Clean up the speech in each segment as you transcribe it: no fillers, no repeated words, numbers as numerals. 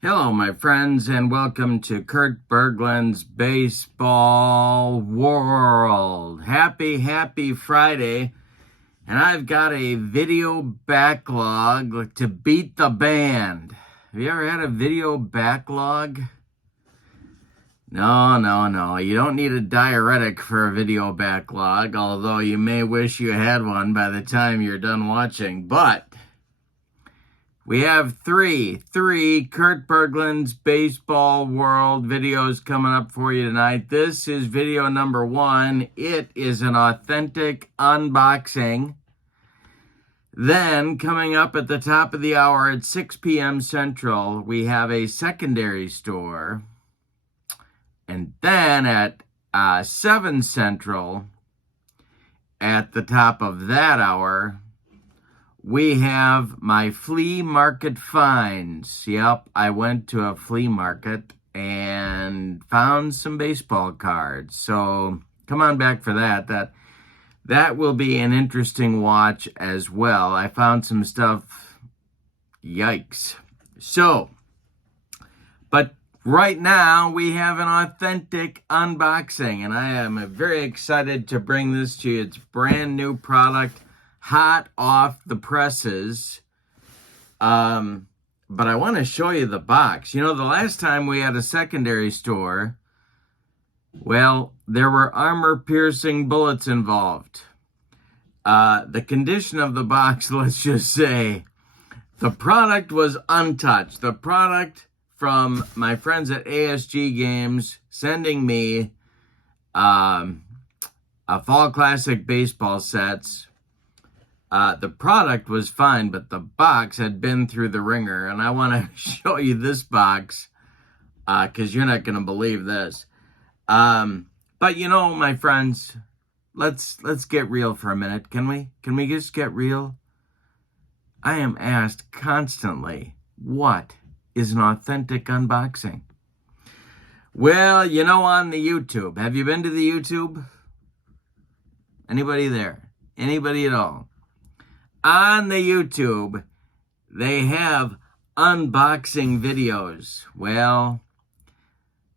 Hello, my friends, and welcome to Kurt Berglund's Baseball World. Happy Friday. And I've got a video backlog to beat the band. Have you ever had a video backlog? No. You don't need a diuretic for a video backlog, although you may wish you had one by the time you're done watching. But we have three Kurt Berglund's Baseball World videos coming up for you tonight. This is video number 1. It is an authentic unboxing. Then, coming up at the top of the hour at 6 p.m. Central, we have a secondary store. And then at 7 Central, at the top of that hour, we have my flea market finds. Yep, I went to a flea market and found some baseball cards. So come on back for that. That will be an interesting watch as well. I found some stuff. Yikes. So, but right now we have an authentic unboxing, and I am very excited to bring this to you. It's brand new product, hot off the presses. But I want to show you the box. You know, the last time we had a secondary store, well, there were armor-piercing bullets involved. The condition of the box, let's just say, the product was untouched. The product from my friends at ASG Games sending me a Fall Classic baseball sets. The product was fine, but the box had been through the ringer, and I want to show you this box because you're not going to believe this. But you know, my friends, let's get real for a minute. Can we? Can we just get real? I am asked constantly, what is an authentic unboxing? Well, you know, on the YouTube. Have you been to the YouTube? Anybody there? Anybody at all? On the YouTube, they have unboxing videos. Well,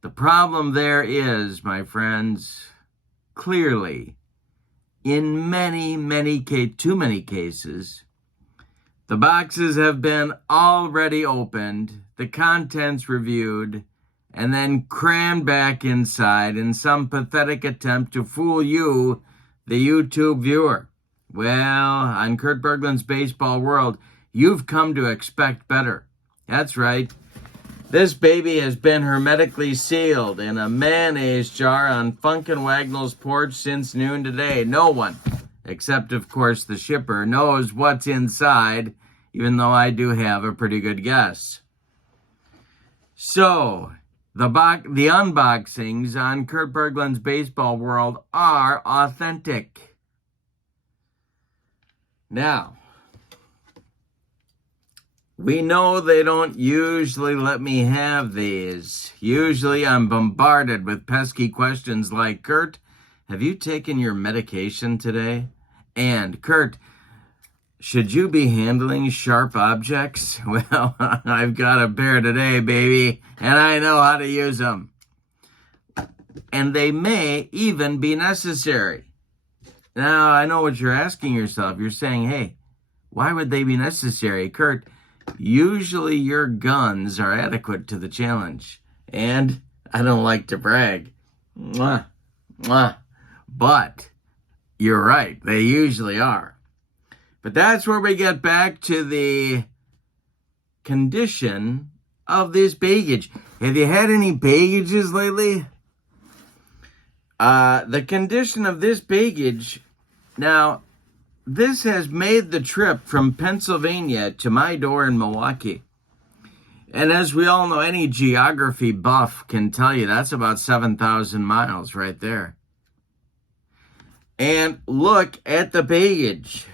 the problem there is, my friends, clearly, in too many cases, the boxes have been already opened, the contents reviewed, and then crammed back inside in some pathetic attempt to fool you, the YouTube viewer. Well, on Kurt Berglund's Baseball World, you've come to expect better. That's right. This baby has been hermetically sealed in a mayonnaise jar on Funkin' Wagnall's porch since noon today. No one, except of course the shipper, knows what's inside, even though I do have a pretty good guess. So, the unboxings on Kurt Berglund's Baseball World are authentic. Now, we know they don't usually let me have these. Usually I'm bombarded with pesky questions like, Kurt, have you taken your medication today? And, Kurt, should you be handling sharp objects? Well, I've got a pair today, baby, and I know how to use them. And they may even be necessary. Now, I know what you're asking yourself. You're saying, hey, why would they be necessary? Kurt, usually your guns are adequate to the challenge. And I don't like to brag. But you're right. They usually are. But that's where we get back to the condition of this baggage. Have you had any baggages lately? The condition of this baggage, now, this has made the trip from Pennsylvania to my door in Milwaukee. And as we all know, any geography buff can tell you that's about 7,000 miles right there. And look at the baggage.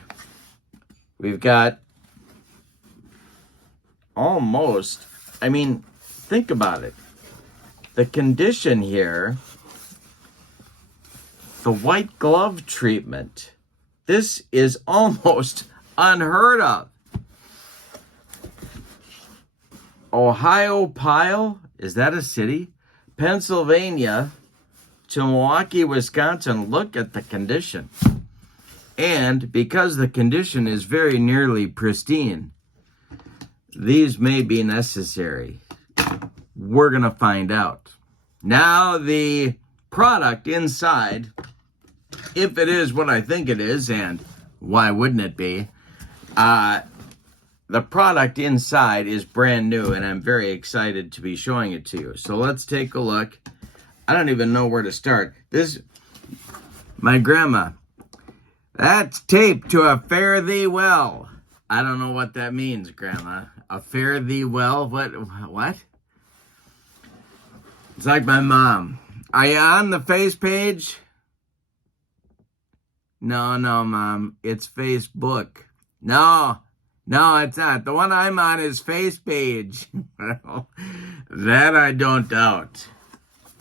We've got almost, I mean, think about it. The condition here, the white glove treatment, this is almost unheard of. Ohiopyle, is that a city? Pennsylvania to Milwaukee, Wisconsin. Look at the condition. And because the condition is very nearly pristine, these may be necessary. We're going to find out. Now, the product inside, if it is what I think it is, and why wouldn't it be, the product inside is brand new, and I'm very excited to be showing it to you. So let's take a look. I don't even know where to start. This, my grandma, that's taped to a fare thee well. I don't know what that means, Grandma. A fare thee well? What? It's like my mom. Are you on the face page? No, Mom. It's Facebook. No, it's not. The one I'm on is face page. That I don't doubt.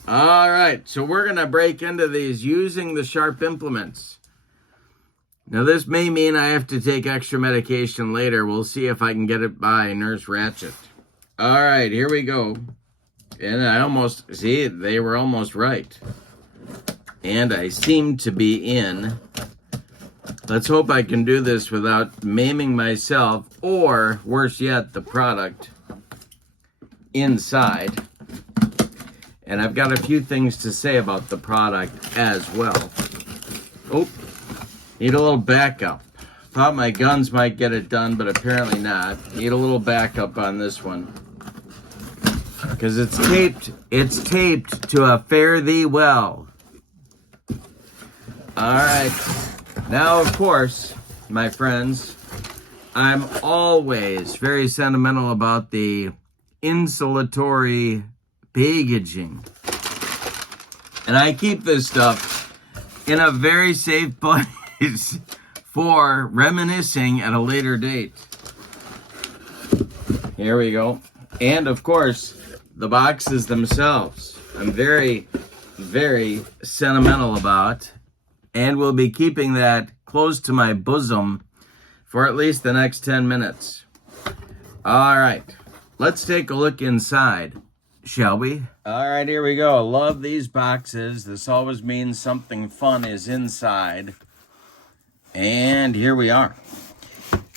All right, so we're going to break into these using the sharp implements. Now, this may mean I have to take extra medication later. We'll see if I can get it by Nurse Ratched. All right, here we go. And I almost, see, they were almost right. And I seem to be in. Let's hope I can do this without maiming myself, or worse yet, the product inside. And I've got a few things to say about the product as well. Oh, need a little backup. Thought my guns might get it done, but apparently not. Need a little backup on this one. Because it's taped to a fare thee well. All right. Now, of course, my friends, I'm always very sentimental about the insulatory packaging. And I keep this stuff in a very safe place for reminiscing at a later date. Here we go. And, of course, the boxes themselves, I'm very, very sentimental about, and will be keeping that close to my bosom for at least the next 10 minutes. All right, let's take a look inside, shall we? All right, here we go. Love these boxes. This always means something fun is inside. And here we are.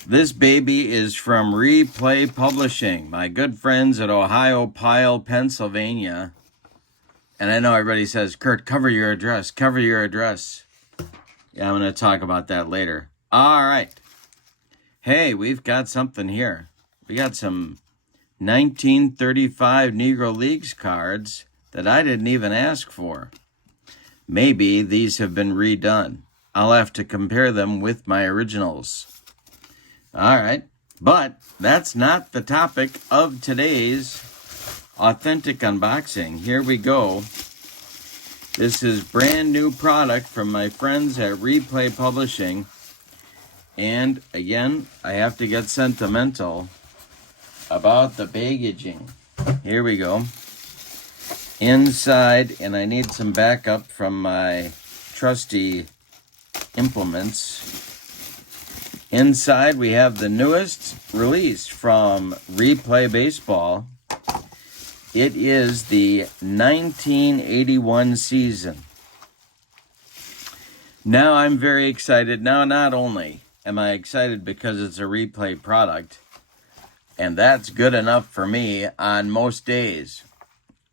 This baby is from Replay Publishing, my good friends at Ohiopyle, Pennsylvania. And I know everybody says, Kurt, cover your address, cover your address. Yeah, I'm going to talk about that later. All right. Hey, we've got something here. We got some 1935 Negro Leagues cards that I didn't even ask for. Maybe these have been redone. I'll have to compare them with my originals. All right, but that's not the topic of today's authentic unboxing. Here we go. This is brand new product from my friends at Replay Publishing. And again, I have to get sentimental about the packaging. Here we go. Inside, and I need some backup from my trusty implements. Inside, we have the newest release from Replay Baseball. It is the 1981 season. Now I'm very excited. Now, not only am I excited because it's a Replay product, and that's good enough for me on most days.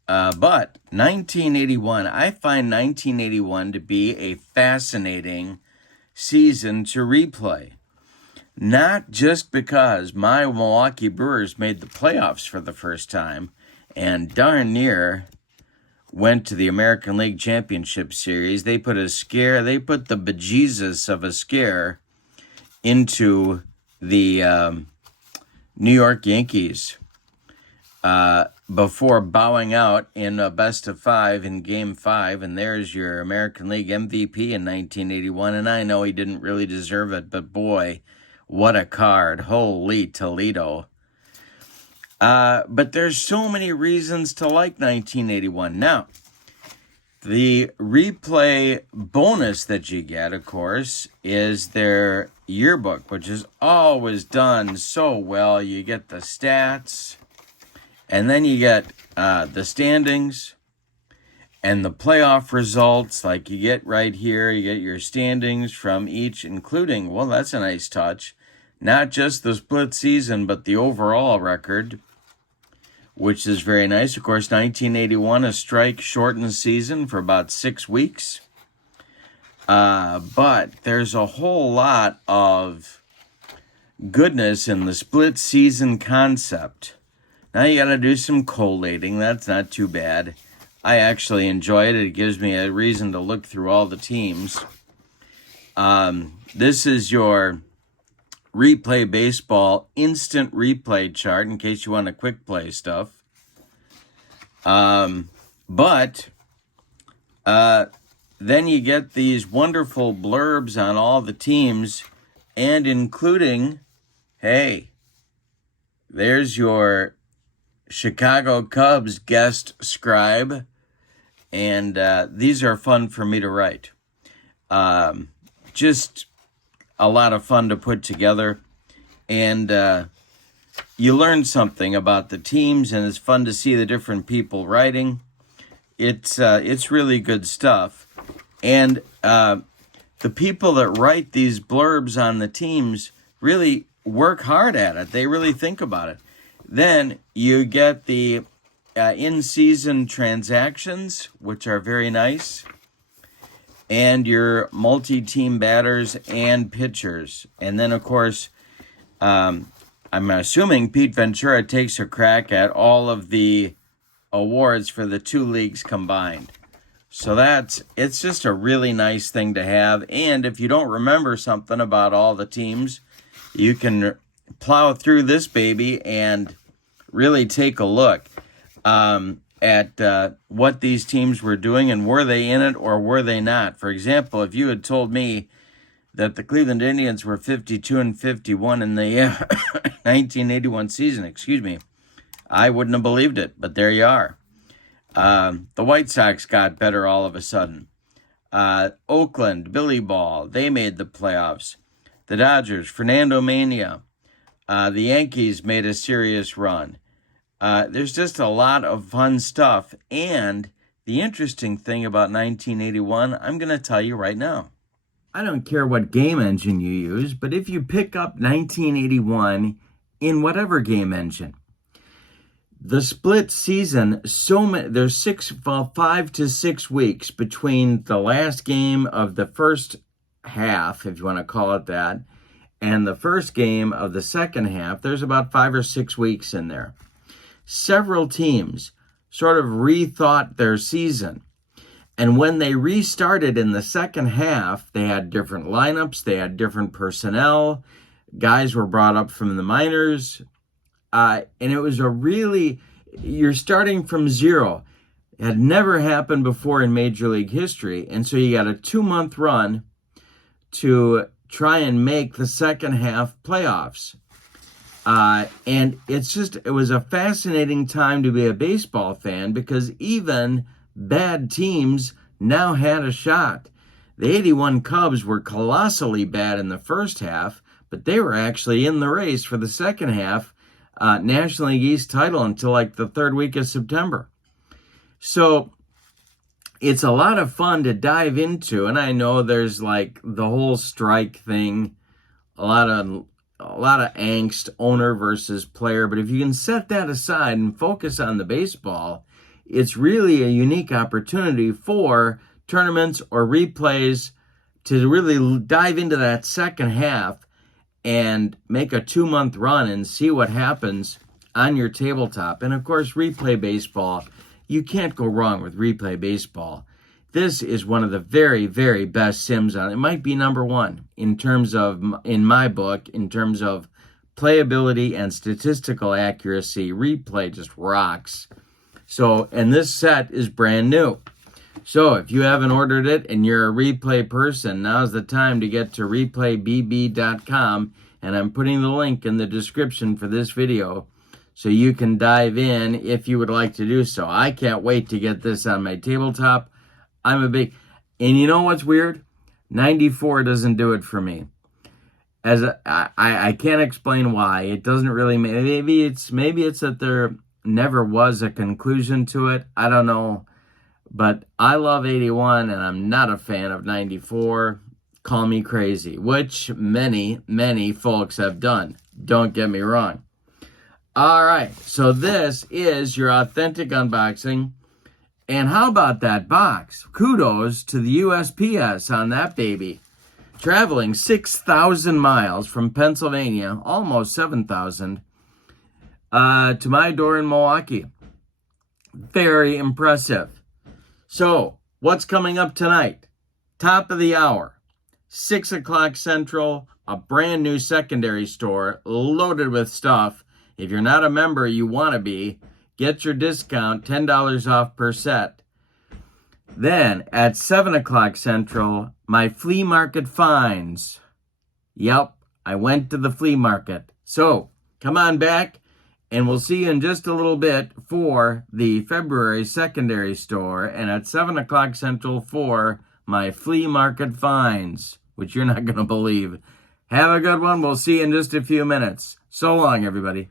But 1981, I find 1981 to be a fascinating season to replay. Not just because my Milwaukee Brewers made the playoffs for the first time and darn near went to the American League Championship Series. They put the bejesus of a scare into the New York Yankees before bowing out in a best-of-5 in Game 5. And there's your American League MVP in 1981. And I know he didn't really deserve it, but boy, what a card. Holy Toledo. But there's so many reasons to like 1981. Now, the Replay bonus that you get, of course, is their yearbook, which is always done so well. You get the stats, And then you get the standings and the playoff results, like you get right here. You get your standings from each, including, well, that's a nice touch, not just the split season, but the overall record, which is very nice. Of course, 1981, a strike-shortened season for about 6 weeks. But there's a whole lot of goodness in the split season concept. Now you got to do some collating. That's not too bad. I actually enjoy it. It gives me a reason to look through all the teams. This is your Replay Baseball instant replay chart in case you want to quick play stuff. But then you get these wonderful blurbs on all the teams, and including, hey, there's your Chicago Cubs guest scribe, and these are fun for me to write. Just a lot of fun to put together, and you learn something about the teams, and it's fun to see the different people writing. It's really good stuff. And the people that write these blurbs on the teams really work hard at it. They really think about it. Then you get the in-season transactions, which are very nice, and your multi-team batters and pitchers. And then, of course, I'm assuming Pete Ventura takes a crack at all of the awards for the two leagues combined. So it's just a really nice thing to have. And if you don't remember something about all the teams, you can plow through this baby and really take a look at what these teams were doing and were they in it or were they not. For example, if you had told me that the Cleveland Indians were 52-51 in the 1981 season, I wouldn't have believed it, but there you are. The White Sox got better all of a sudden. Oakland, Billy Ball, they made the playoffs. The Dodgers, Fernando Mania. The Yankees made a serious run. There's just a lot of fun stuff. And the interesting thing about 1981, I'm going to tell you right now. I don't care what game engine you use, but if you pick up 1981 in whatever game engine, the split season, there's 5 to 6 weeks between the last game of the first half, if you want to call it that, and the first game of the second half. There's about 5 or 6 weeks in there. Several teams sort of rethought their season. And when they restarted in the second half, they had different lineups, they had different personnel, guys were brought up from the minors, and it was you're starting from zero. It had never happened before in Major League history, and so you got a 2-month run to try and make the second half playoffs. And it was a fascinating time to be a baseball fan because even bad teams now had a shot. The 81 Cubs were colossally bad in the first half, but they were actually in the race for the second half National League East title until like the third week of September. So it's a lot of fun to dive into, and I know there's like the whole strike thing, a lot of angst, owner versus player, but if you can set that aside and focus on the baseball, it's really a unique opportunity for tournaments or replays to really dive into that second half and make a 2-month run and see what happens on your tabletop. And of course, Replay Baseball, you can't go wrong with Replay Baseball. This is one of the very, very best sims on it. It might be number one in my book, in terms of playability and statistical accuracy. Replay just rocks. So, and this set is brand new. So if you haven't ordered it and you're a Replay person, now's the time to get to replaybb.com, and I'm putting the link in the description for this video so you can dive in if you would like to do so. I can't wait to get this on my tabletop. And you know what's weird? 94 doesn't do it for me. I can't explain why. It doesn't really, maybe it's that never was a conclusion to it. I don't know. But I love 81, and I'm not a fan of 94. Call me crazy, which many, many folks have done. Don't get me wrong. All right, so this is your authentic unboxing. And how about that box? Kudos to the USPS on that baby. Traveling 6,000 miles from Pennsylvania, almost 7,000, to my door in Milwaukee. Very impressive. So, what's coming up tonight? Top of the hour, 6 o'clock Central, a brand new secondary store loaded with stuff. If you're not a member, you want to be. Get your discount, $10 off per set. Then, at 7 o'clock Central, my flea market finds. Yep, I went to the flea market. So, come on back, and we'll see you in just a little bit for the February secondary store, and at 7 o'clock Central for my flea market finds, which you're not going to believe. Have a good one. We'll see you in just a few minutes. So long, everybody.